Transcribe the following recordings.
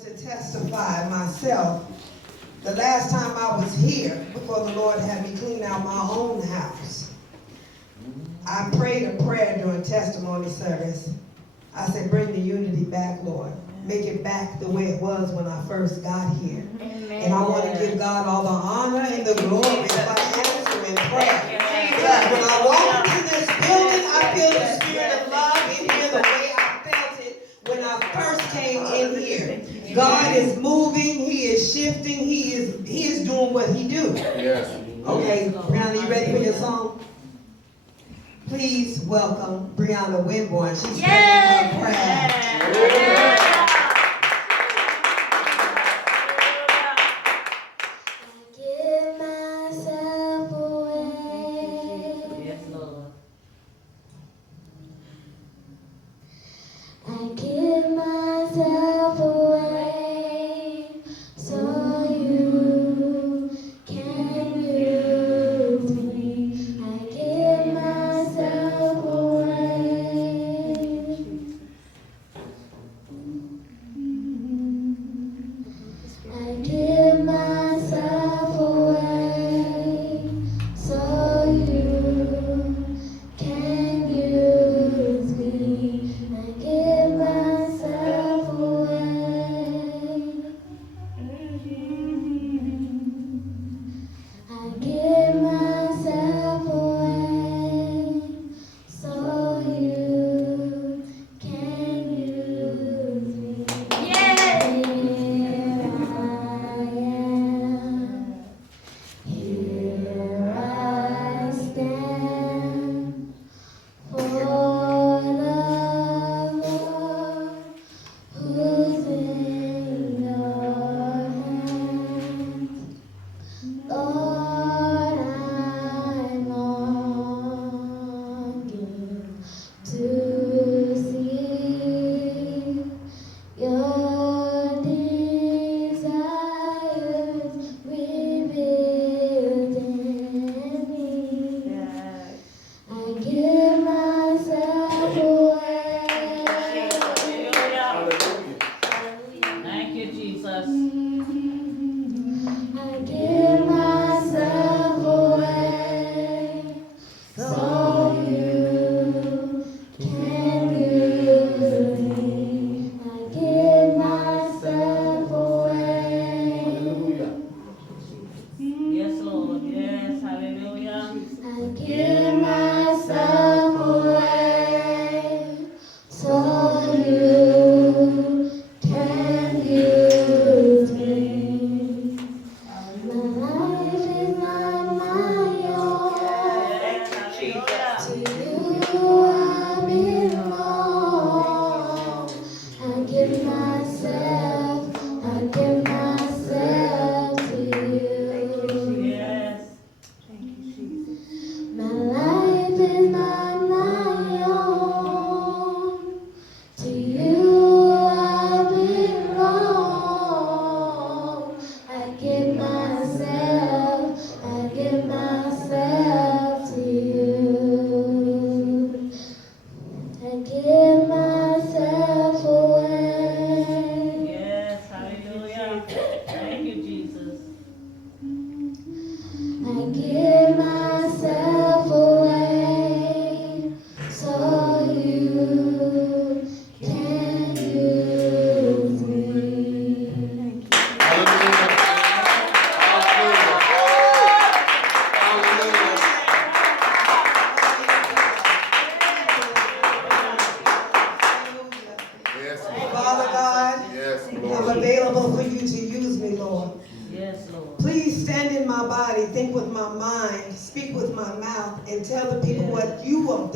To testify myself, the last time I was here, before the Lord had me clean out my own house, I prayed a prayer during testimony service. I said, bring the unity back, Lord. Make it back the way it was when I first got here. Amen. And I want to give God all the honor and the glory for answering prayer. Because when I walk into this building, I feel the spirit of love in here the way I felt it when I first came in here. God is moving, He is shifting, He is doing what He do. Yes. Okay, Brianna, you ready for your song? Please welcome Brianna Winborn. She's praying her prayer.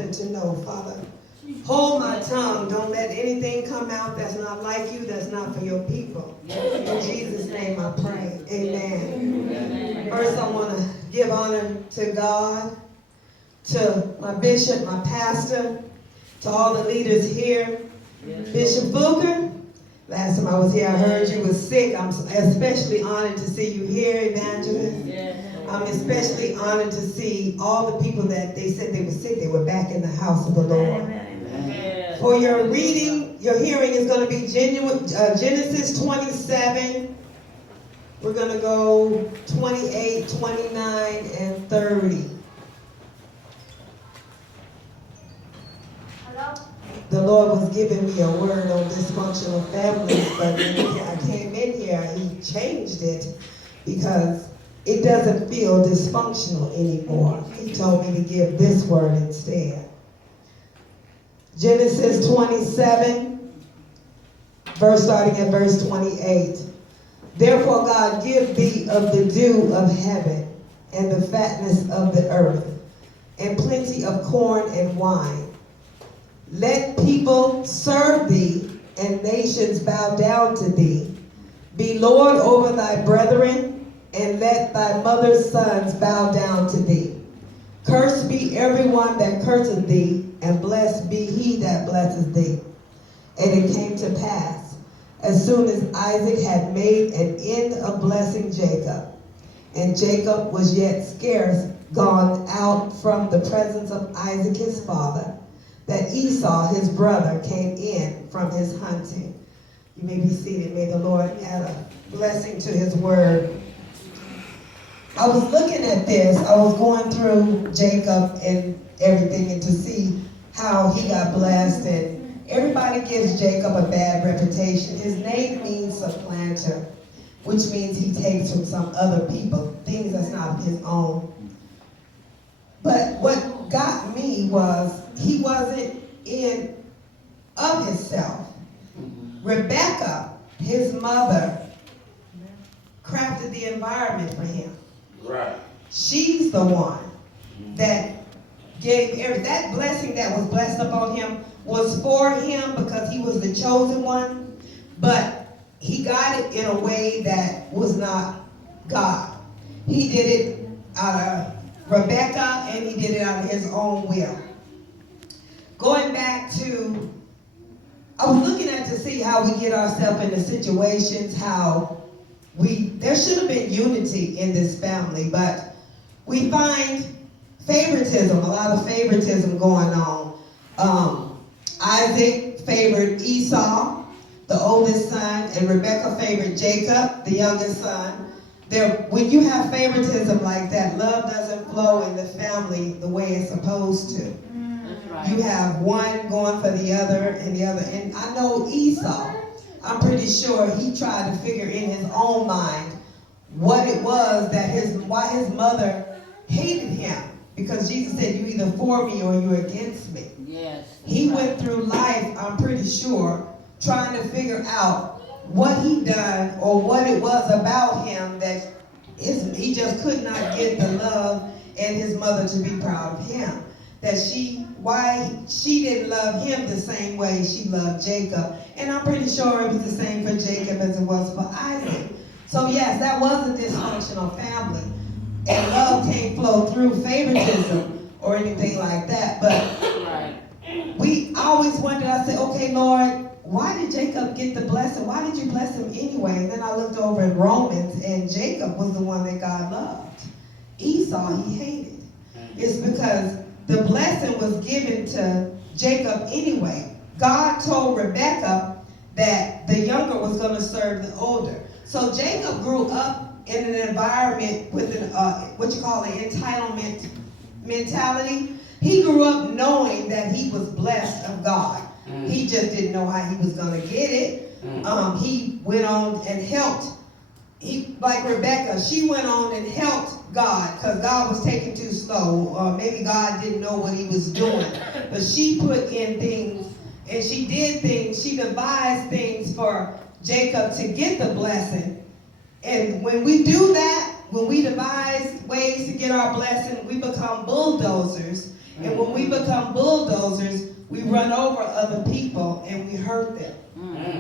To know, Father. Hold my tongue. Don't let anything come out that's not like you, that's not for your people. In Jesus' name I pray. Amen. First, I want to give honor to God, to my bishop, my pastor, to all the leaders here. Bishop Booker, last time I was here, I heard you were sick. I'm especially honored to see you here, Evangelist. I'm especially honored to see all the people that they said they were sick, they were back in the house of the Lord. Amen. For your reading your hearing is going to be Genesis 27. We're going to go 28, 29, and 30. Hello? The Lord was giving me a word on dysfunctional families, but when I came in here, He changed it because it doesn't feel dysfunctional anymore. He told me to give this word instead. Genesis 27, starting at verse 28. Therefore God give thee of the dew of heaven, and the fatness of the earth, and plenty of corn and wine. Let people serve thee, and nations bow down to thee. Be Lord over thy brethren, and let thy mother's sons bow down to thee. Cursed be everyone that curseth thee, and blessed be he that blesseth thee. And it came to pass, as soon as Isaac had made an end of blessing Jacob, and Jacob was yet scarce gone out from the presence of Isaac his father, that Esau his brother came in from his hunting. You may be seated. May the Lord add a blessing to his word. I was looking at this. I was going through Jacob and everything, and to see how he got blessed, and everybody gives Jacob a bad reputation. His name means supplanter, which means he takes from some other people, things that's not his own. But what got me was he wasn't in of himself. Rebecca, his mother, crafted the environment for him. Right. She's the one that gave that blessing that was blessed upon him was for him because he was the chosen one, but he got it in a way that was not God. He did it out of Rebecca, and he did it out of his own will. Going back to, I was looking at to see how we get ourselves into situations, how there should have been unity in this family, but we find favoritism, a lot of favoritism going on. Isaac favored Esau, the oldest son, and Rebecca favored Jacob, the youngest son. When you have favoritism like that, love doesn't flow in the family the way it's supposed to. That's right. You have one going for the other and the other. And I know Esau, I'm pretty sure he tried to figure in his own mind what it was that why his mother hated him. Because Jesus said, you either for me or you're against me. Yes. He went through life, I'm pretty sure, trying to figure out what he done or what it was about him that he just could not get the love and his mother to be proud of him. Why she didn't love him the same way she loved Jacob. And I'm pretty sure it was the same for Jacob as it was for Isaac. So yes, that was a dysfunctional family. And love can't flow through favoritism or anything like that. But I always wondered, I said, okay, Lord, why did Jacob get the blessing? Why did you bless him anyway? And then I looked over in Romans, and Jacob was the one that God loved. Esau, he hated. It's because the blessing was given to Jacob anyway. God told Rebecca that the younger was going to serve the older. So Jacob grew up in an environment with an entitlement mentality. He grew up knowing that he was blessed of God. He just didn't know how he was going to get it. He went on and helped. Like Rebecca, she went on and helped God because God was taking too slow, or maybe God didn't know what he was doing. But she put in things, and she did things. She devised things for Jacob to get the blessing. And when we do that, when we devise ways to get our blessing, we become bulldozers. And when we become bulldozers, we run over other people and we hurt them.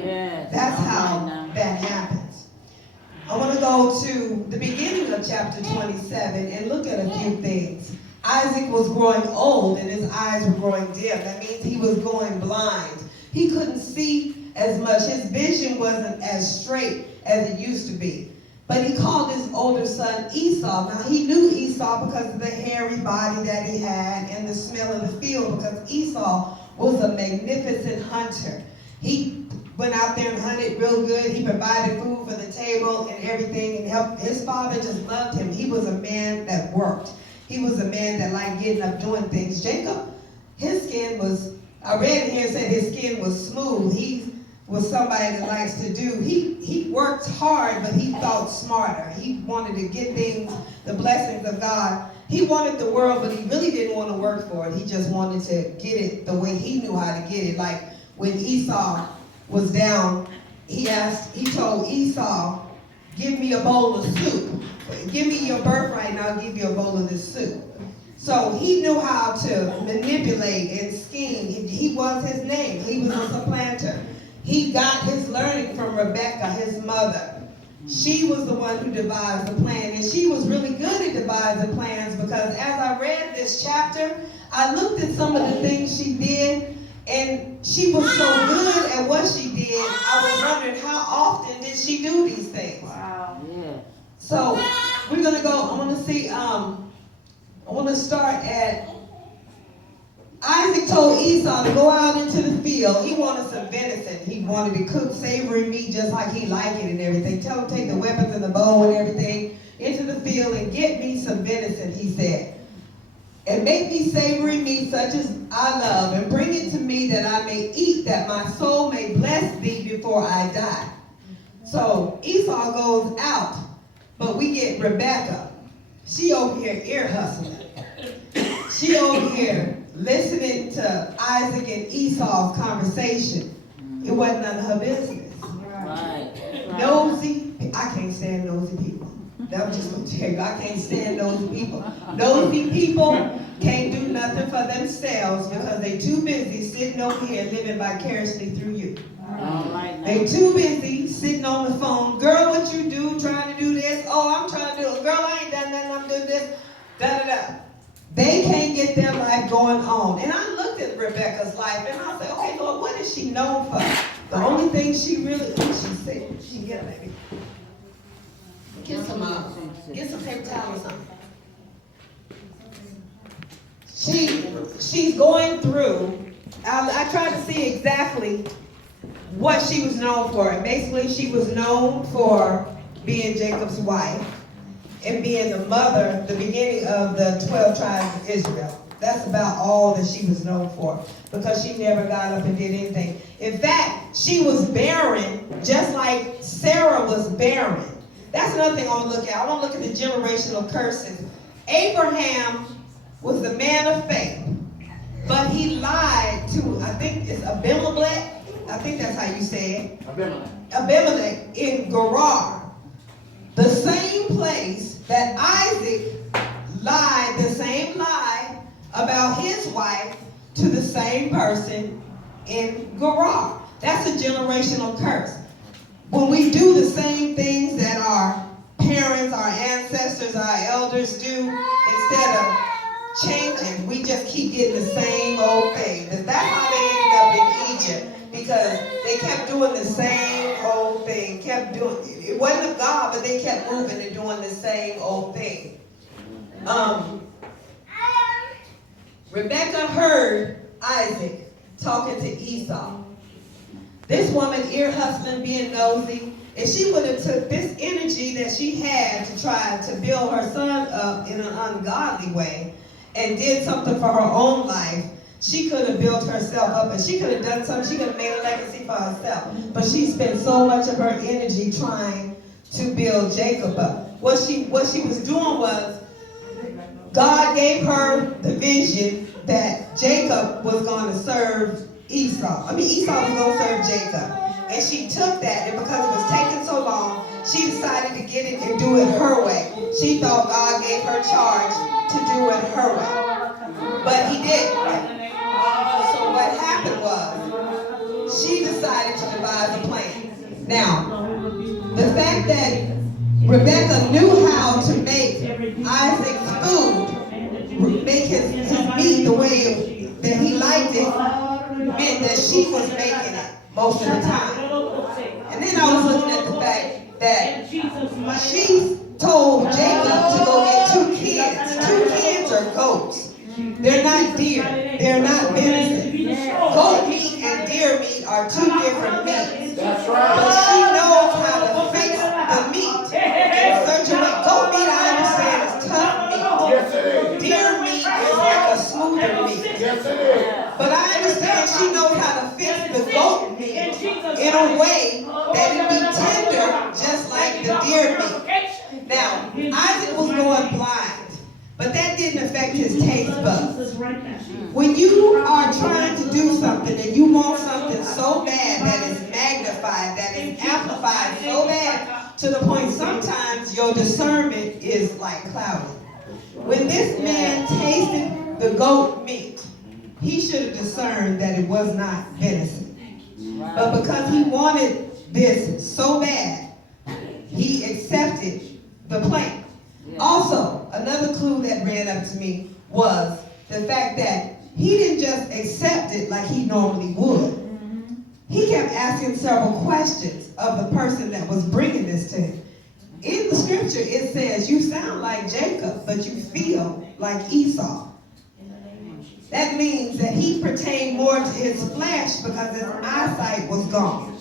Yes. That's how that happens. I want to go to the beginning of chapter 27 and look at a few things. Isaac was growing old and his eyes were growing dim. That means he was going blind. He couldn't see as much. His vision wasn't as straight as it used to be. But he called his older son Esau. Now he knew Esau because of the hairy body that he had and the smell of the field, because Esau was a magnificent hunter. He went out there and hunted real good. He provided food for the table and everything and helped. His father just loved him. He was a man that worked. He was a man that liked getting up doing things. Jacob, his skin was, I read here and said his skin was smooth. He was somebody that likes to do. He worked hard, but he thought smarter. He wanted to get things, the blessings of God. He wanted the world, but he really didn't want to work for it. He just wanted to get it the way he knew how to get it. Like when Esau was down, he told Esau, give me a bowl of soup. Give me your birthright and I'll give you a bowl of this soup. So he knew how to manipulate and scheme. He was his name. He was a supplanter. He got his learning from Rebecca, his mother. She was the one who devised the plan, and she was really good at devising plans because as I read this chapter, I looked at some of the things she did, and she was so good at what she did, I was wondering how often did she do these things. Wow. Yeah. So we're going to go, I want to see, I want to start at, Isaac told Esau to go out into the field. He wanted some venison. He wanted to cook savory meat just like he liked it and everything. Tell him to take the weapons and the bow and everything into the field and get me some venison, he said. And make me savory meat such as I love and bring it to me that I may eat, that my soul may bless thee before I die. So Esau goes out, but we get Rebecca. She over here ear hustling. She over here listening to Isaac and Esau's conversation. It wasn't none of her business. Right. Nosy, I can't stand nosy people. That was just gonna tell you, I can't stand nosy people. Nosy people can't do nothing for themselves because they too busy sitting over here living vicariously through you. All right. They too busy sitting on the phone. Girl, what you do? Trying to do this? Oh, I'm trying to do it. Girl, I ain't done nothing. I'm doing this. Da da da. They can't get their life going on. And I looked at Rebecca's life and I said, okay, Lord, what is she known for? The only thing she really, what she said, she get baby. Get some paper towel or something. She's going through, I tried to see exactly what she was known for. And basically she was known for being Jacob's wife and being the mother, the beginning of the 12 tribes of Israel. That's about all that she was known for because she never got up and did anything. In fact, she was barren just like Sarah was barren. That's another thing I want to look at. I want to look at the generational curses. Abraham was the man of faith, but he lied to, I think it's Abimelech. I think that's how you say it. Abimelech in Gerar. The same place that Isaac lied, the same lie about his wife to the same person in Gerar. That's a generational curse. When we do the same things that our parents, our ancestors, our elders do, instead of changing, we just keep getting the same old thing. That's how they ended up in Egypt. Because they kept doing the same old thing, it wasn't of God, but they kept moving and doing the same old thing. Rebecca heard Isaac talking to Esau. This woman ear hustling, being nosy, if she would have took this energy that she had to try to build her son up in an ungodly way and did something for her own life, she could have built herself up and she could have done something. She could have made a legacy for herself. But she spent so much of her energy trying to build Jacob up. What she was doing was, God gave her the vision that Jacob was going to serve Esau. Esau was going to serve Jacob. And she took that, and because it was taking so long, she decided to get it and do it her way. She thought God gave her charge to do it her way. But he didn't. So what happened was, she decided to devise a plan. Now, the fact that Rebecca knew how to make Isaac's food, make his meat the way that he liked it, meant that she was making it most of the time. And then I was looking at the fact that she told Jacob to go get 2 kids. 2 kids are goats. They're not deer. They're not venison. Goat meat and deer deer meat are two different meats. That's But right. she knows how to fix the meat in such a way. Goat meat, I understand, is tough meat. Yes, it is. Deer meat is like a smoother meat. Yes, it is. But I understand she knows how to fix the goat meat in a way that it be tender, just like the deer meat. Now, Isaac was going blind, but that didn't affect his taste buds. When you are trying to do something and you want something so bad that is magnified, that is amplified so bad to the point sometimes your discernment is like clouded. When this man tasted the goat meat, he should have discerned that it was not venison. But because he wanted this so bad, he accepted the plan. Also, another clue that ran up to me was the fact that he didn't just accept it like he normally would. He kept asking several questions of the person that was bringing this to him. In the scripture, it says, you sound like Jacob, but you feel like Esau. That means that he pertained more to his flesh because his eyesight was gone.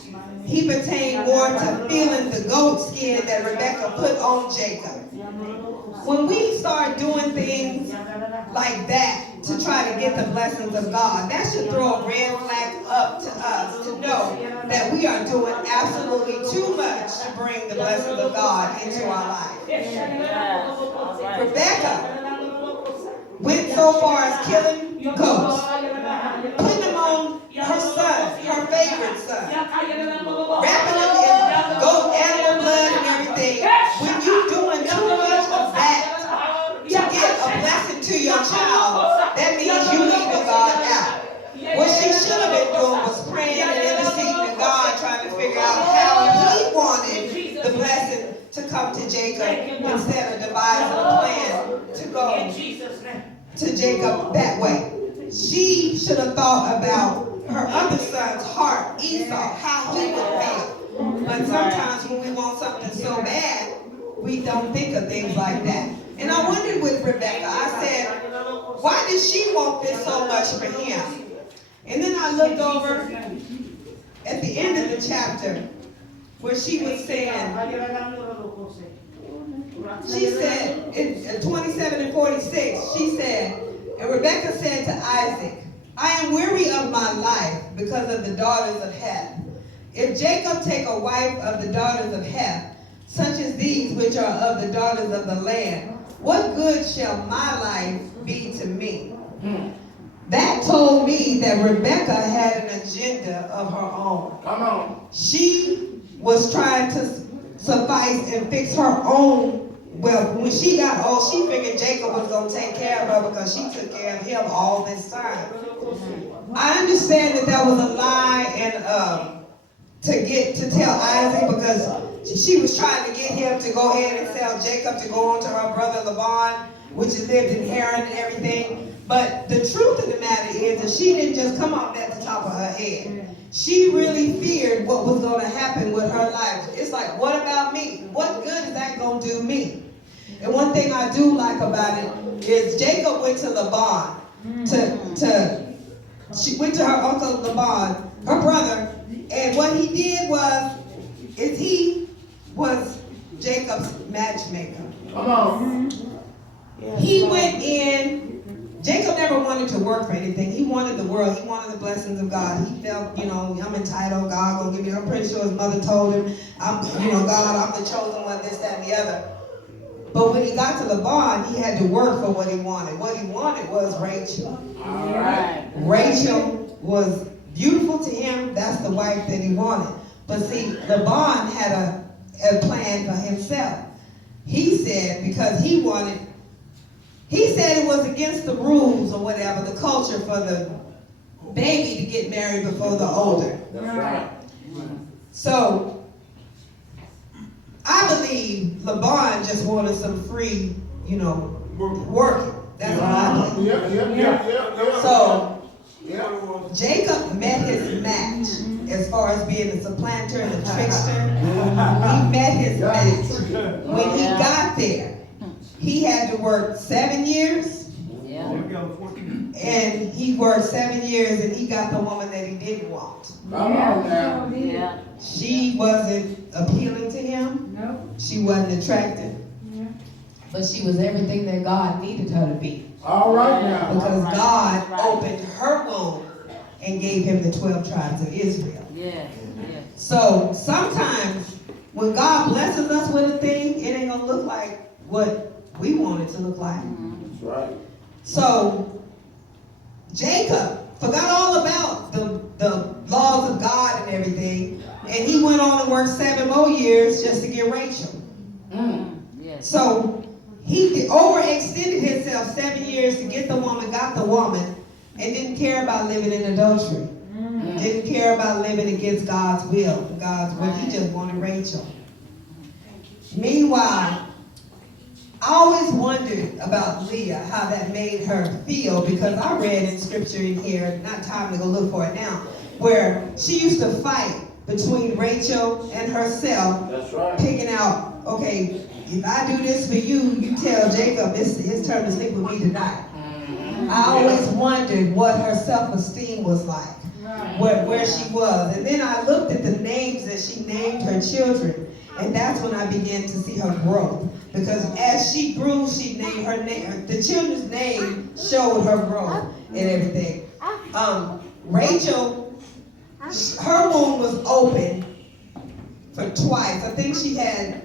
He pertained more to feeling the goat skin that Rebecca put on Jacob. When we start doing things like that to try to get the blessings of God, that should throw a red flag up to us to know that we are doing absolutely too much to bring the blessings of God into our life. Rebecca went so far as killing goats, putting them on her son, her favorite son, wrapping them in goat animal blood and everything. When you're doing too much of that to get a blessing to your child, that means you leaving God out. What she should have been doing was praying and interceding to God, trying to figure out how he wanted the blessing to come to Jacob instead of devising a plan to go to Jacob that way. She should have thought about her other son's heart, Esau, how he would feel. But sometimes when we want something so bad, we don't think of things like that. And I wondered with Rebecca, I said, why did she want this so much for him? And then I looked over at the end of the chapter where she was saying, she said, in 27 and 46, she said, and Rebecca said to Isaac, I am weary of my life because of the daughters of Heth. If Jacob take a wife of the daughters of Heth, such as these which are of the daughters of the land, what good shall my life be to me? That told me that Rebecca had an agenda of her own. Come on. She was trying to suffice and fix her own. Well, when she got old, she figured Jacob was going to take care of her because she took care of him all this time. I understand that was a lie and to tell Isaac because she was trying to get him to go ahead and sell Jacob to go on to her brother Laban, which lived in Haran and everything. But the truth of the matter is that she didn't just come off at the top of her head. She really feared what was going to happen with her life. It's like, what about me? What good is that going to do me? And one thing I do like about it is Jacob went to Laban she went to her uncle Laban, her brother, and what he did is he was Jacob's matchmaker. Come on. He went in. Jacob never wanted to work for anything. He wanted the world. He wanted the blessings of God. He felt, I'm entitled. God gonna give me. I'm pretty sure his mother told him, God, I'm the chosen one, this, that, and the other. But when he got to Laban, he had to work for what he wanted. What he wanted was Rachel. All right. Rachel was beautiful to him. That's the wife that he wanted. But see, Laban had a plan for himself. He said, because he said it was against the rules or whatever, the culture for the baby to get married before the older. That's right. So, I believe Laban just wanted some free, work. That's what I believe. Yeah. So, Jacob met his match as far as being a supplanter and a trickster. He met his match. When he got there, he had to work 7 years and he worked 7 years and he got the woman that he didn't want. Come on now. Yeah. She wasn't appealing to him. Nope. She wasn't attractive. Yeah. But she was everything that God needed her to be. All right now. Because Right. God Right. opened her womb and gave him the 12 tribes of Israel. Yes. Yes. So sometimes when God blesses us with a thing, it ain't gonna look like what we want it to look like. That's right. So Jacob forgot all about the laws of God and everything, and he went on and worked 7 more years just to get Rachel. Yes. So he overextended himself 7 years to get the woman, got the woman, and didn't care about living in adultery. Didn't care about living against God's will. He just wanted Rachel. Meanwhile, I always wondered about Leah, how that made her feel, because I read in scripture in here, not time to go look for it now, where she used to fight between Rachel and herself, That's right. picking out, okay, if I do this for you, you tell Jacob it's his turn to sleep with me tonight. I always wondered what her self-esteem was like, where she was. And then I looked at the names that she named her children, and that's when I began to see her growth. Because as she grew, she named her name. The children's name showed her growth and everything. Rachel, her womb was open for twice. I think she had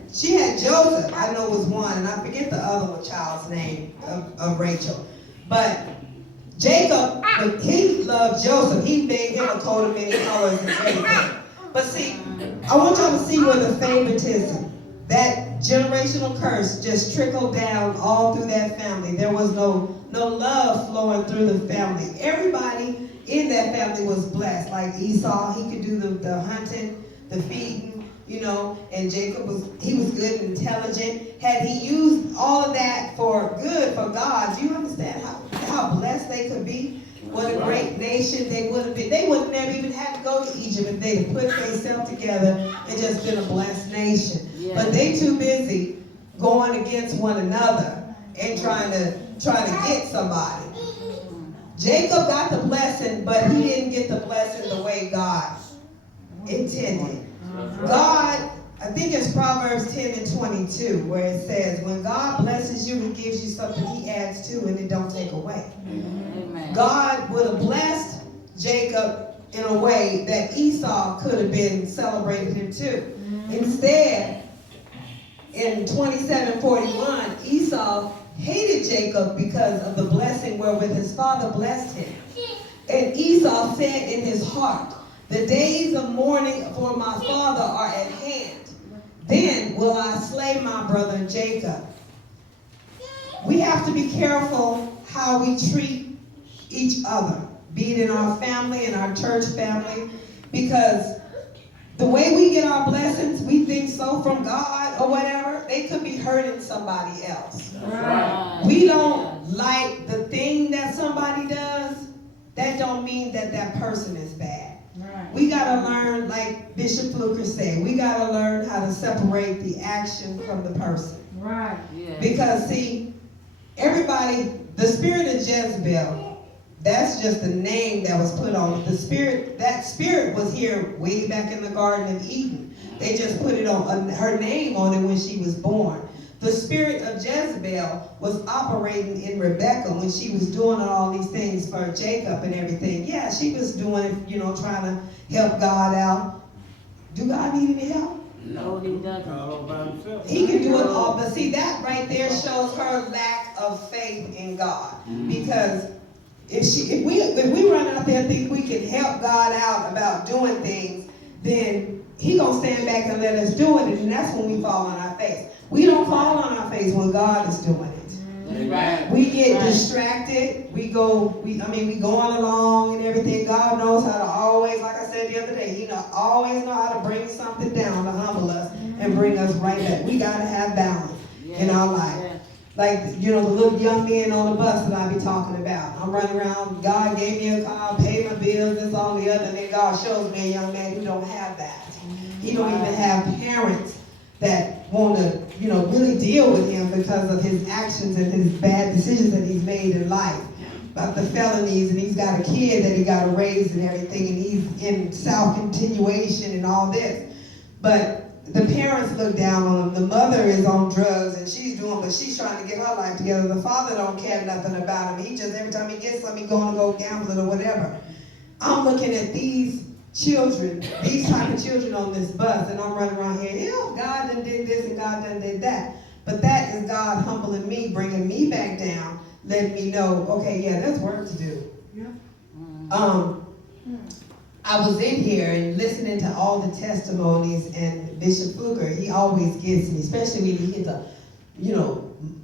Joseph. I know was one, and I forget the other child's name of Rachel. But Jacob, he loved Joseph. He made him a coat of many colors and everything. But see, I want y'all to see where the favoritism, that generational curse, just trickled down all through that family. There was no love flowing through the family. Everybody in that family was blessed. Like Esau, he could do the hunting, the feeding, and Jacob was good and intelligent. Had he used all of that for good for God, do you understand how blessed they could be? What a great nation they would have been. They would never even have to go to Egypt if they'd have put themselves together and just been a blessed nation. Yeah. But they too busy going against one another and trying to get somebody. Jacob got the blessing, but he didn't get the blessing the way God intended. God, I think it's Proverbs 10 and 22, where it says, when God blesses you, he gives you something he adds to and it don't take away. Amen. God would have blessed Jacob in a way that Esau could have been celebrating him too. Instead, in 27:41, Esau hated Jacob because of the blessing wherewith his father blessed him. And Esau said in his heart, the days of mourning for my father are at hand. Then will I slay my brother Jacob. We have to be careful how we treat each other, be it in our family, in our church family, because the way we get our blessings, we think so from God or whatever, they could be hurting somebody else. Right. We don't like the thing that somebody does, that don't mean that person is bad. Right. We got to learn, like Bishop Fluker said, we got to learn how to separate the action from the person. Right. Yeah. Because, see, everybody, the spirit of Jezebel, that's just the name that was put on it. That spirit was here way back in the Garden of Eden. They just put it on her name on it when she was born. The spirit of Jezebel was operating in Rebecca when she was doing all these things for Jacob and everything. Yeah, she was doing it, trying to help God out. Do God need any help? No, he doesn't. All by himself. He can do it all, but see, that right there shows her lack of faith in God. Because if we run out there and think we can help God out about doing things, then he gonna stand back and let us do it, and that's when we fall on our face. We don't fall on our face when God is doing it. Amen. We get distracted. We going along and everything. God knows how to always, like I said the other day, he always know how to bring something down to humble us and bring us right back. We got to have balance in our life. Yeah. Like, the little young men on the bus that I be talking about. I'm running around, God gave me a car, paid my bills, this, all, the other, and then God shows me a young man who don't have that. He don't even have parents that want to, really deal with him because of his actions and his bad decisions that he's made in life. about the felonies, and he's got a kid that he got to raise and everything, and he's in self-continuation and all this. But the parents look down on him. The mother is on drugs and she's trying to get her life together. The father don't care nothing about him. He just, every time he gets something, he's going to go gambling or whatever. I'm looking at these children, these type of children on this bus, and I'm running around here, God done did this and God done did that. But that is God humbling me, bringing me back down, letting me know, okay, yeah, there's work to do. Yeah. I was in here and listening to all the testimonies, and Bishop Fluker, he always gets me, especially when he gets a,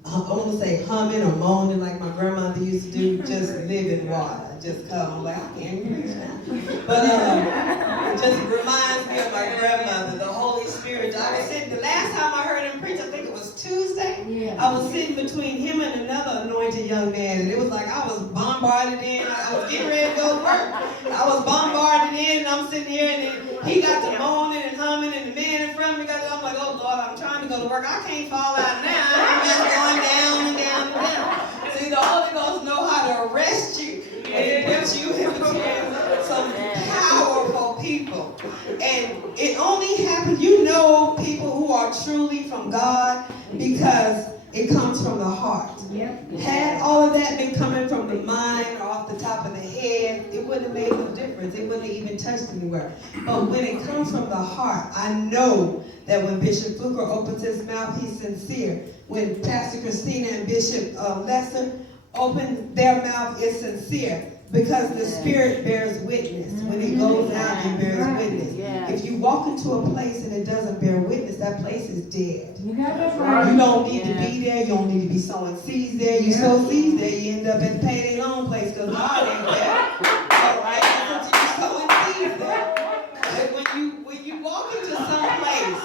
I want to say humming or moaning like my grandmother used to do, just living water. Just come, I'm like, I can't even preach now. But it just reminds me of my grandmother, the Holy Spirit. I was sitting, the last time I heard him preach, I think it was Tuesday. Yeah. I was sitting between him and another anointed young man, and it was like I was bombarded in. I was getting ready to go to work. I was bombarded in, and I'm sitting here, and then he got to moaning and humming, and the man in front of me got to, I'm like, oh Lord, I'm trying to go to work. I can't fall out now. I'm just going down and down and down. See, the Holy Ghost know how to arrest you. And it puts you in between some powerful people. And it only happens, people who are truly from God because it comes from the heart. Yep. Had all of that been coming from the mind or off the top of the head, it wouldn't have made no difference. It wouldn't have even touched anywhere. But when it comes from the heart, I know that when Bishop Fluker opens his mouth, he's sincere. When Pastor Christina and Bishop Lesser open their mouth, is sincere, because the Spirit bears witness. When it goes out, it bears witness. If you walk into a place and it doesn't bear witness, that place is dead. You don't need to be there. You don't need to be sowing seeds there. You sow seeds there, you end up at the payday loan place because God ain't there. All right, that's what you sowing seeds there. But when you walk into some place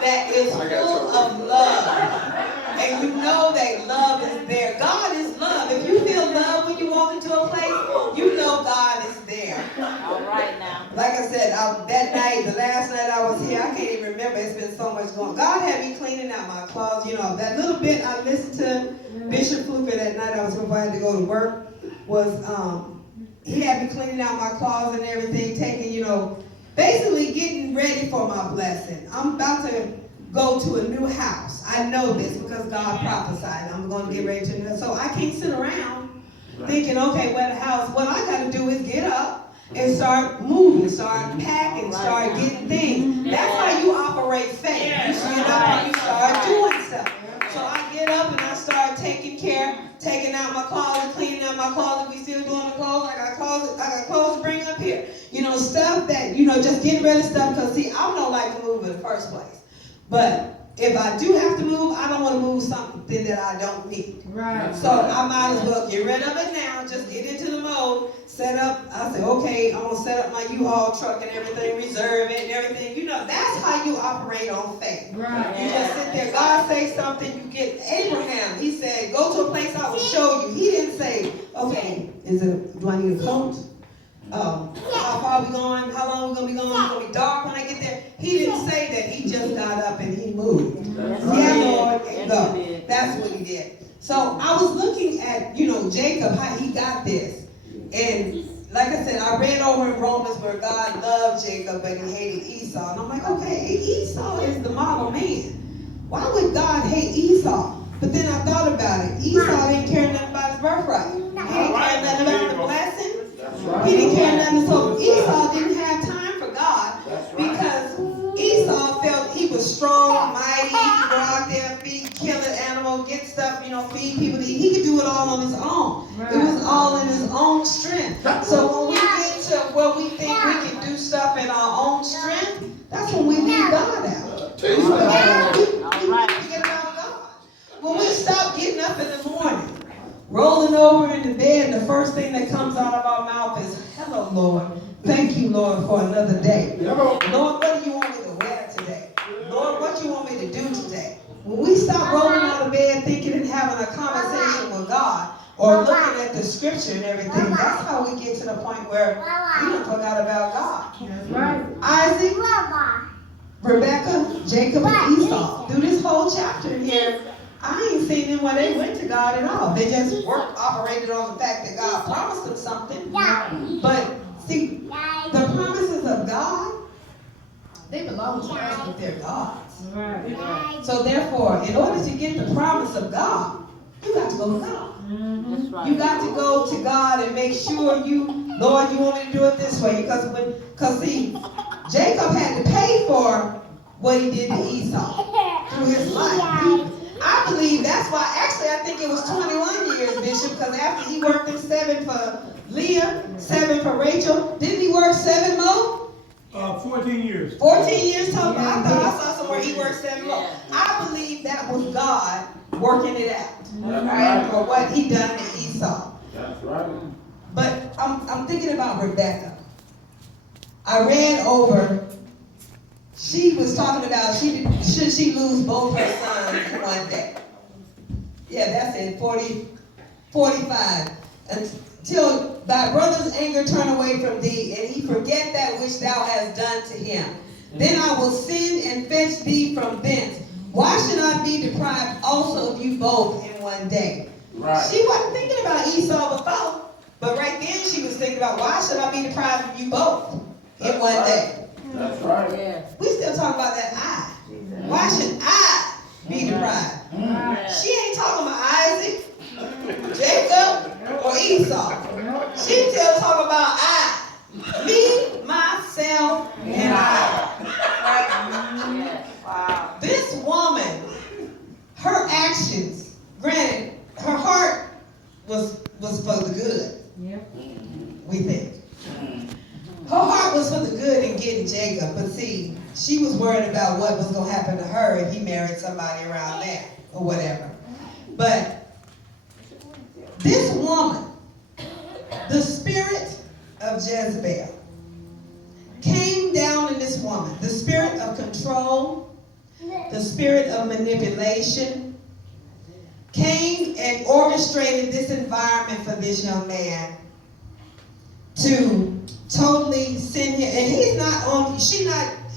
that is full of love, and you know that love is there. God is love. If you feel love when you walk into a place, you know God is there. All right now. Like I said, that night, the last night I was here, I can't even remember. It's been so much going on. God had me cleaning out my closet. That little bit I listened to Bishop Fluker that night I was required to go to work was, he had me cleaning out my closet and everything, taking, basically getting ready for my blessing. I'm about to go to a new house. I know this because God prophesied. I'm going to get ready to. So I can't sit around thinking, okay, where the house. What I got to do is get up and start moving, start packing, start getting things. That's how you operate faith. You get up and you start doing stuff. So I get up and I start taking out my closet, cleaning out my closet. We still doing the clothes. I got clothes to bring up here. Stuff that, just getting rid of stuff. Because see, I don't like to move in the first place. But if I do have to move, I don't want to move something that I don't need. Right. So I might as well get rid of it now, just get into the mode, set up. I say, okay, I'm going to set up my U-Haul truck and everything, reserve it and everything. That's how you operate on faith. Right. You just sit there. God say something, you get Abraham. He said, go to a place I will show you. He didn't say, okay, do I need a coat? How far are we going? How long are we going to be going? It's going to be dark when I get there. He didn't say that. He just got up and he moved. Lord, and go. That's what he did. So I was looking at, Jacob, how he got this. And like I said, I read over in Romans where God loved Jacob but he hated Esau. And I'm like, okay, Esau is the model man. Why would God hate Esau? But then I thought about it. Esau didn't care nothing about his birthright. He didn't care nothing about the blessing. He didn't care nothing. So Esau didn't have time for God because Esau felt he was strong, mighty. He could go out there, feed, kill an animal, get stuff, feed people to eat. He could do it all on his own. Right. It was all in his own strength. So when we get to where we think we can do stuff in our own strength, that's when we leave God out. We forget about God. When we stop getting up in the morning, rolling over in the bed, the first thing that comes out of our mouth is, hello, Lord. Thank you, Lord, for another day. Lord, what do you want me to wear today? Lord, what do you want me to do today? When we stop rolling out of bed thinking and having a conversation with God or looking at the scripture and everything, that's how we get to the point where we don't forgot about God. That's right. Isaac, Rebecca, Jacob, and Esau. Through this whole chapter here, I ain't seen them when they went to God at all. They just operated on the fact that God promised them something. But see, the promises of God, they belong to us, but they're God's. Right. So therefore, in order to get the promise of God, you got to go to God. That's right. You got to go to God and make sure Lord, you want me to do it this way. Because see, Jacob had to pay for what he did to Esau through his life. I believe that's why, actually, I think it was 21 years, Bishop, because after he worked them 7 for Leah, 7 for Rachel, didn't he work 7 more? 14 years. 14 years total. I thought I saw somewhere he worked 7 more. I believe that was God working it out. Right? For what he done to Esau. That's right. But I'm thinking about Rebecca. I read over, she was talking about should she lose both her sons in one day. Yeah, that's it, 45. Until thy brother's anger turn away from thee, and he forget that which thou hast done to him. Then I will send and fetch thee from thence. Why should I be deprived also of you both in one day? Right. She wasn't thinking about Esau before, but right then she was thinking about, why should I be deprived of you both in one day? That's right. Yeah. We still talking about that I. Why should I be deprived? She ain't talking about Isaac, Jacob, or Esau. She still talking about I. Me, myself, and I. Wow. This woman, her actions, granted, her heart was for the good. Yep. We think. Her heart was for the good in getting Jacob, but see, she was worried about what was going to happen to her if he married somebody around there or whatever. But this woman, the spirit of Jezebel, came down in this woman. The spirit of control, the spirit of manipulation, came and orchestrated this environment for this young man to totally send him.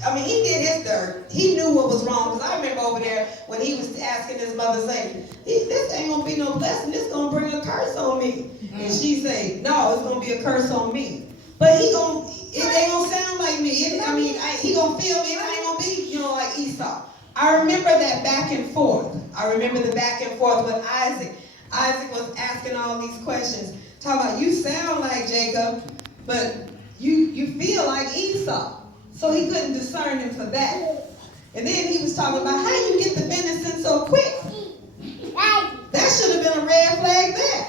And he did his dirt. He knew what was wrong. Because I remember over there when he was asking his mother, saying, this ain't going to be no blessing. This is going to bring a curse on me. And she said, no, it's going to be a curse on me. But it ain't going to sound like me. He going to feel me. It ain't going to be, like Esau. I remember that back and forth. I remember the back and forth with Isaac. Isaac was asking all these questions. Talking about, you sound like Jacob, but you feel like Esau. So he couldn't discern him for that. And then he was talking about how you get the venison so quick. That should have been a red flag there.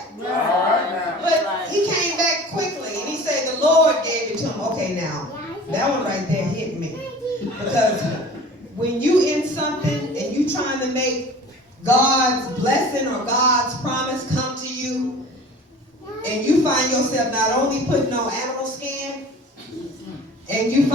But he came back quickly and he said the Lord gave it to him. Okay, now, that one right there hit me. Because when you in something and you trying to make God's blessing or God's promise come to you, and you find yourself not only putting on animal skin, and you find